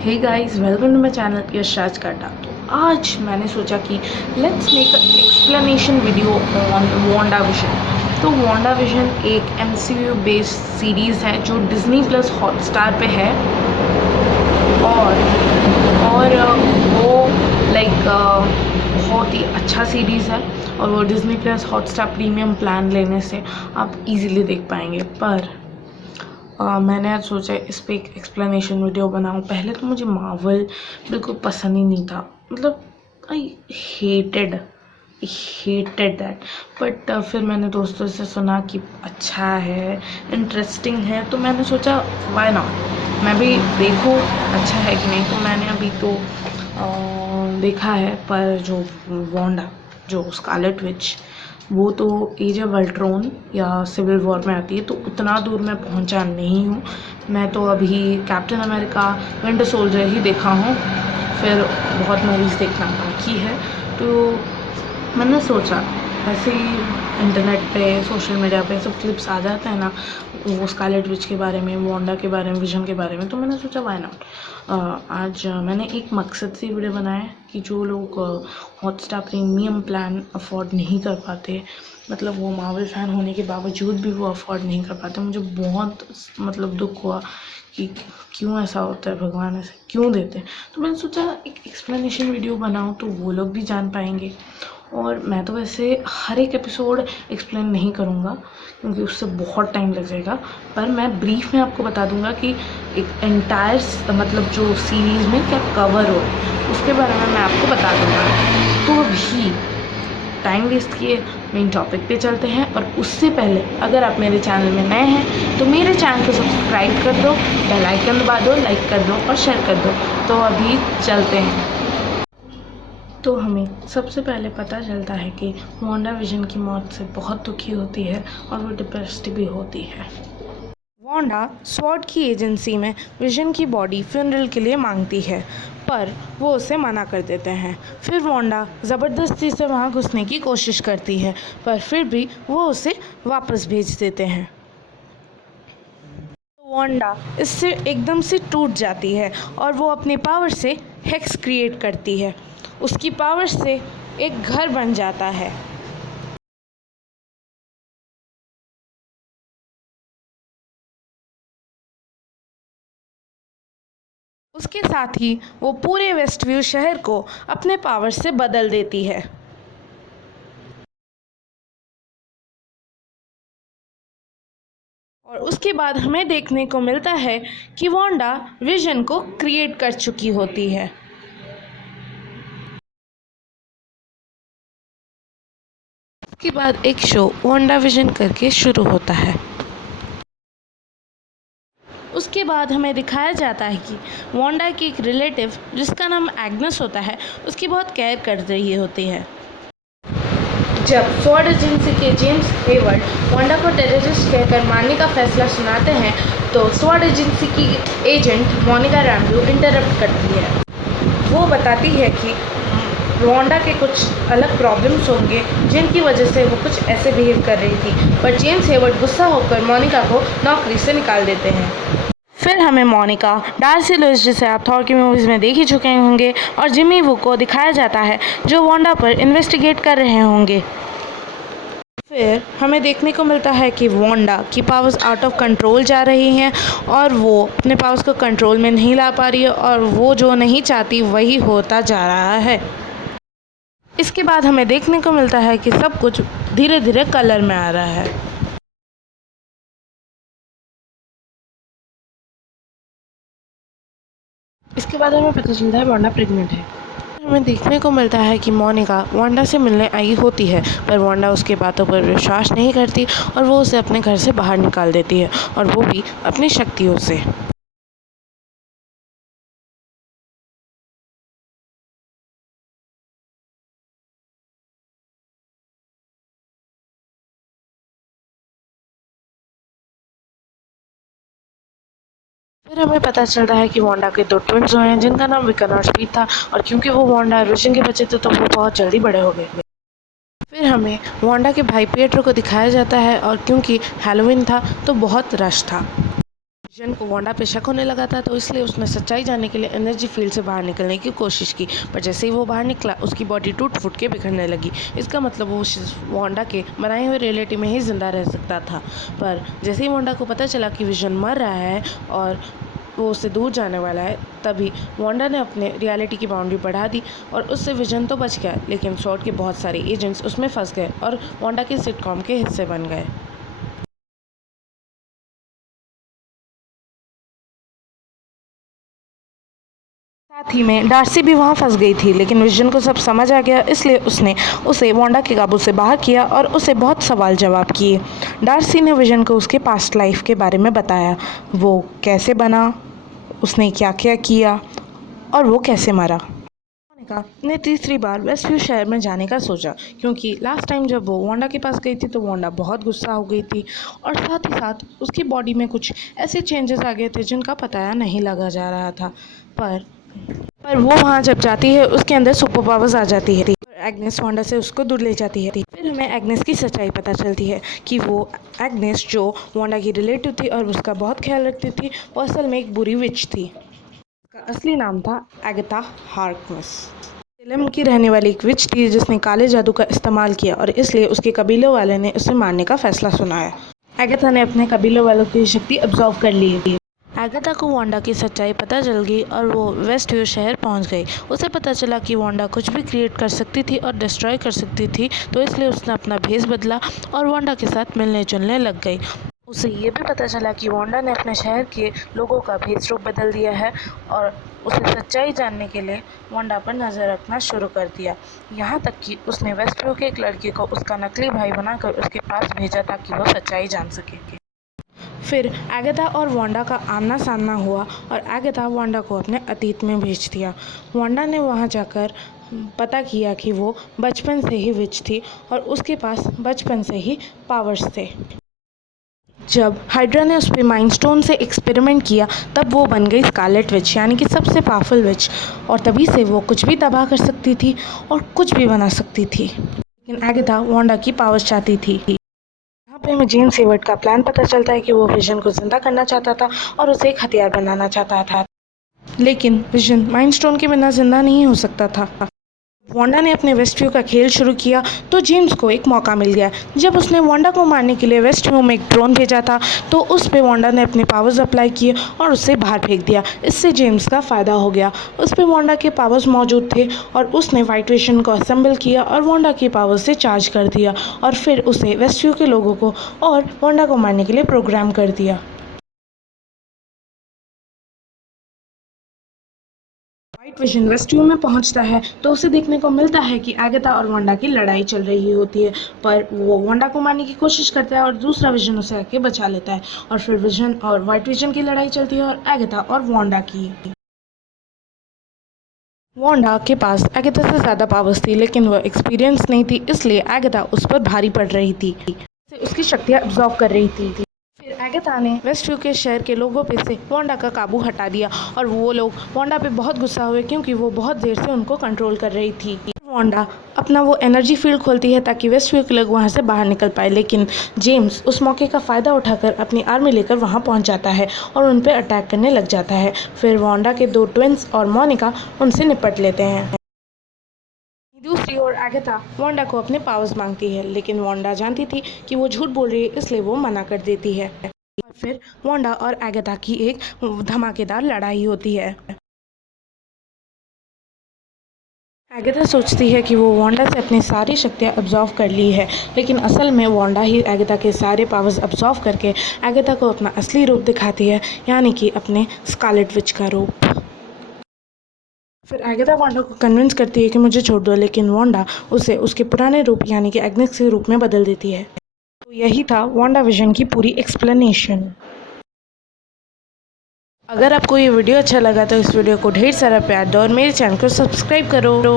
Hey guys, welcome to my channel Yash Raj Kata. तो आज मैंने सोचा कि let's make a explanation video on Wanda Vision. तो वांडा विजन एक MCU बेस्ड सीरीज़ है जो डिज्नी प्लस हॉटस्टार पे है और वो लाइक बहुत ही अच्छा सीरीज़ है और वो Disney plus Hotstar premium plan लेने से आप इजीली देख पाएंगे। पर मैंने आज सोचा इस पर एक एक्सप्लेनेशन वीडियो बनाऊं। पहले तो मुझे मार्वल बिल्कुल पसंद ही नहीं था, मतलब आई हेटेड दैट। बट फिर मैंने दोस्तों से सुना कि अच्छा है, इंटरेस्टिंग है, तो मैंने सोचा व्हाई नॉट, मैं भी देखूं अच्छा है कि नहीं। तो मैंने अभी तो देखा है, पर जो वांडा, जो स्कारलेट विच, वो तो एज ऑफ अल्ट्रॉन या सिविल वॉर में आती है, तो उतना दूर मैं पहुंचा नहीं हूँ। मैं तो अभी कैप्टन अमेरिका विंटर सोल्जर ही देखा हूँ, फिर बहुत मूवीज़ देखना बाकी है। तो मैंने सोचा, ऐसे ही इंटरनेट पे, सोशल मीडिया पे सब क्लिप्स आ जाते हैं ना, वो स्कारलेट विच के बारे में, वांडा के बारे में, विजन के बारे में, तो मैंने सोचा व्हाई नॉट। आज मैंने एक मकसद से वीडियो बनाया कि जो लोग हॉटस्टार प्रीमियम प्लान अफोर्ड नहीं कर पाते, मतलब वो मार्वल फ़ैन होने के बावजूद भी वो अफोर्ड नहीं कर पाते, मुझे बहुत मतलब दुख हुआ कि क्यों ऐसा होता है, भगवान ऐसे क्यों देते हैं। तो मैंने सोचा एक एक्सप्लेनेशन वीडियो बनाऊं तो वो लोग भी जान पाएंगे। और मैं तो वैसे हर एक एपिसोड एक्सप्लेन नहीं करूँगा क्योंकि उससे बहुत टाइम लग जाएगा, पर मैं ब्रीफ में आपको बता दूंगा कि एक एंटायर मतलब जो सीरीज़ में क्या कवर हो उसके बारे में मैं आपको बता दूंगा। तो अभी टाइम वेस्ट किए मेन टॉपिक पे चलते हैं। और उससे पहले अगर आप मेरे चैनल में नए हैं तो मेरे चैनल को सब्सक्राइब कर दो, बेल आइकन दबा दो, लाइक कर दो और शेयर कर दो। तो अभी चलते हैं। तो हमें सबसे पहले पता चलता है कि वांडा विजन की मौत से बहुत दुखी होती है और वो डिप्रेस्ड भी होती है। वांडा स्वॉर्ड की एजेंसी में विजन की बॉडी फ्यूनरल के लिए मांगती है, पर वो उसे मना कर देते हैं। फिर वांडा ज़बरदस्ती से वहाँ घुसने की कोशिश करती है, पर फिर भी वो उसे वापस भेज देते हैं। वांडा इससे एकदम से टूट जाती है और वो अपनी पावर से हेक्स क्रिएट करती है। उसकी पावर से एक घर बन जाता है। उसके साथ ही वो पूरे वेस्टव्यू शहर को अपने पावर से बदल देती है। और उसके बाद हमें देखने को मिलता है कि वांडा विजन को क्रिएट कर चुकी होती है। उसके बाद एक शो वांडा विजन करके शुरू होता है। उसके बाद हमें दिखाया जाता है कि वांडा की एक रिलेटिव जिसका नाम एग्नेस होता है, उसकी बहुत केयर कर रही होती है। जब स्वॉर्ड एजेंसी के जेम्स हेवर्ड वांडा को टेररिस्ट कहकर मारने का फैसला सुनाते हैं, तो स्वॉर्ड एजेंसी की एजेंट मोनिका रैम्बो इंटरप्ट करती है। वो बताती है कि वांडा के कुछ अलग प्रॉब्लम्स होंगे जिनकी वजह से वो कुछ ऐसे बिहेव कर रही थी, पर जेम्स हेवर्ड गुस्सा होकर मोनिका को नौकरी से निकाल देते हैं। फिर हमें मोनिका, डार्सी लुइस, जिसे आप थॉर की मूवीज़ में देख ही चुके होंगे, और जिमी वू को दिखाया जाता है जो वांडा पर इन्वेस्टिगेट कर रहे होंगे। फिर हमें देखने को मिलता है कि वांडा की पावर्स आउट ऑफ कंट्रोल जा रही हैं और वो अपने पावर्स को कंट्रोल में नहीं ला पा रही है और वो जो नहीं चाहती वही होता जा रहा है। इसके बाद हमें देखने को मिलता है कि सब कुछ धीरे धीरे कलर में आ रहा है। इसके बाद हमें पता चलता है वांडा प्रेग्नेंट है। हमें देखने को मिलता है कि मोनिका वांडा से मिलने आई होती है, पर वांडा उसके बातों पर विश्वास नहीं करती और वो उसे अपने घर से बाहर निकाल देती है, और वो भी अपनी शक्तियों से। फिर हमें पता चलता है कि वांडा के 2 ट्विन्स हुए हैं जिनका नाम विकन और स्पीड था, और क्योंकि वो वांडा और विजन के बच्चे थे तो वो बहुत जल्दी बड़े हो गए। फिर हमें वांडा के भाई पिएट्रो को दिखाया जाता है, और क्योंकि हैलोवीन था तो बहुत रश था। विजन को वांडा पे शक होने लगा था, तो इसलिए उसने सच्चाई जानने के लिए एनर्जी फील्ड से बाहर निकलने की कोशिश की, पर जैसे ही वो बाहर निकला उसकी बॉडी टूट फूट के बिखरने लगी। इसका मतलब वो वांडा के बनाए हुए रियलिटी में ही जिंदा रह सकता था। पर जैसे ही वांडा को पता चला कि विजन मर रहा है और वो उससे दूर जाने वाला है, तभी वांडा ने अपने रियलिटी की बाउंड्री बढ़ा दी और उससे विजन तो बच गया, लेकिन स्वॉर्ड के बहुत सारे एजेंट्स उसमें फंस गए और वांडा के सिटकॉम के हिस्से बन गए। साथ ही में डार्सी भी वहाँ फंस गई थी, लेकिन विजन को सब समझ आ गया, इसलिए उसने उसे वांडा के काबू से बाहर किया और उसे बहुत सवाल जवाब किए। डार्सी ने विजन को उसके पास्ट लाइफ के बारे में बताया, वो कैसे बना, उसने क्या क्या किया और वो कैसे मरा। मोनिका ने तीसरी बार वेस्टव्यू शहर में जाने का सोचा, क्योंकि लास्ट टाइम जब वो वांडा के पास गई थी तो वांडा बहुत गुस्सा हो गई थी और साथ ही साथ उसकी बॉडी में कुछ ऐसे चेंजेस आ गए थे जिनका पता नहीं लगा जा रहा था। पर वो वहाँ जब जाती है उसके अंदर सुपर पावर्स आ जाती है और एग्नेस वांडा से उसको दूर ले जाती है। फिर हमें एग्नेस की सच्चाई पता चलती है कि वो एग्नेस जो वांडा की रिलेटिव थी और उसका बहुत ख्याल रखती थी, वो असल में एक बुरी विच थी। उसका असली नाम था एगाथा हार्कनेस। सेलेम की रहने वाली एक विच थी जिसने काले जादू का इस्तेमाल किया और इसलिए उसके कबीले वाले ने उसे मारने का फैसला सुनाया। एगाथा ने अपने कबीले वालों की शक्ति अब्जॉर्व कर ली। एगाथा को वांडा की सच्चाई पता चल गई और वो वेस्टव्यू शहर पहुंच गई। उसे पता चला कि वांडा कुछ भी क्रिएट कर सकती थी और डिस्ट्रॉय कर सकती थी, तो इसलिए उसने अपना भेष बदला और वांडा के साथ मिलने जुलने लग गई। उसे ये भी पता चला कि वांडा ने अपने शहर के लोगों का भेष रूप बदल दिया है और उसे सच्चाई जानने के लिए वांडा पर नज़र रखना शुरू कर दिया। यहाँ तक कि उसने वेस्टव्यू के एक लड़के को उसका नकली भाई बनाकर उसके पास भेजा ताकि वो सच्चाई जान सके। फिर एगाथा और वांडा का आमना सामना हुआ और एगाथा वांडा को अपने अतीत में भेज दिया। वांडा ने वहां जाकर पता किया कि वो बचपन से ही विच थी और उसके पास बचपन से ही पावर्स थे। जब हाइड्रा ने उस पर माइंड स्टोन से एक्सपेरिमेंट किया तब वो बन गई स्कारलेट विच, यानी कि सबसे पावरफुल विच, और तभी से वो कुछ भी तबाह कर सकती थी और कुछ भी बना सकती थी। लेकिन एगाथा वांडा की पावर्स चाहती थी। यहाँ पे हमें जेम्स हेवर्ड का प्लान पता चलता है कि वो विजन को जिंदा करना चाहता था और उसे एक हथियार बनाना चाहता था, लेकिन विजन माइंड स्टोन के बिना जिंदा नहीं हो सकता था। वांडा ने अपने वेस्टव्यू का खेल शुरू किया तो जेम्स को एक मौका मिल गया। जब उसने वांडा को मारने के लिए वेस्टव्यू में एक ड्रोन भेजा था तो उस पे वांडा ने अपने पावर्स अप्लाई किए और उससे बाहर फेंक दिया। इससे जेम्स का फ़ायदा हो गया। उस पे वांडा के पावर्स मौजूद थे और उसने वाइट विजन को असेंबल किया और वांडा के पावर्स से चार्ज कर दिया और फिर उसे वेस्टव्यू के लोगों को और वांडा को मारने के लिए प्रोग्राम कर दिया। वाइट विजन वेस्टव्यू में पहुंचता है तो उसे देखने को मिलता है कि एगाथा और वांडा की लड़ाई चल रही होती है, पर वो वांडा को मारने की कोशिश करता है और दूसरा विजन उसे आके बचा लेता है और फिर विजन और वाइट विजन की लड़ाई चलती है और एगाथा और वांडा की। वांडा के पास एगाथा से ज़्यादा पावर्स थी, लेकिन वह एक्सपीरियंस नहीं थी, इसलिए एगाथा उस पर भारी पड़ रही थी, उसकी शक्तियाँ अब्जॉर्व कर रही थी। फिर एगाथा ने वेस्टव्यू के शहर के लोगों पे से वांडा का काबू हटा दिया और वो लोग वांडा पे बहुत गुस्सा हुए क्योंकि वो बहुत देर से उनको कंट्रोल कर रही थी। वांडा अपना वो एनर्जी फील्ड खोलती है ताकि वेस्टव्यू के लोग वहाँ से बाहर निकल पाए, लेकिन जेम्स उस मौके का फ़ायदा उठाकर अपनी आर्मी लेकर वहाँ पहुँच जाता है और उन पर अटैक करने लग जाता है। फिर वांडा के दो ट्विंस और मोनिका उनसे निपट लेते हैं। दूसरी ओर एगाथा वांडा को अपने पावर्स मांगती है, लेकिन वांडा जानती थी कि वो झूठ बोल रही है, इसलिए वो मना कर देती है और फिर वांडा और एगाथा की एक धमाकेदार लड़ाई होती है। एगाथा सोचती है कि वो वांडा से अपनी सारी शक्तियाँ अब्जॉर्व कर ली है, लेकिन असल में वांडा ही एगाथा के सारे पावर्स अब्जॉर्व करके एगाथा को अपना असली रूप दिखाती है, यानी कि अपने स्कारलेट विच का रूप। फिर एगाथा वांडा को कन्विंस करती है कि मुझे छोड़ दो, लेकिन वांडा उसे उसके पुराने रूप यानी कि एग्नेस के रूप में बदल देती है। तो यही था वांडा विजन की पूरी एक्सप्लेनेशन। अगर आपको ये वीडियो अच्छा लगा तो इस वीडियो को ढेर सारा प्यार दो और मेरे चैनल को सब्सक्राइब करो।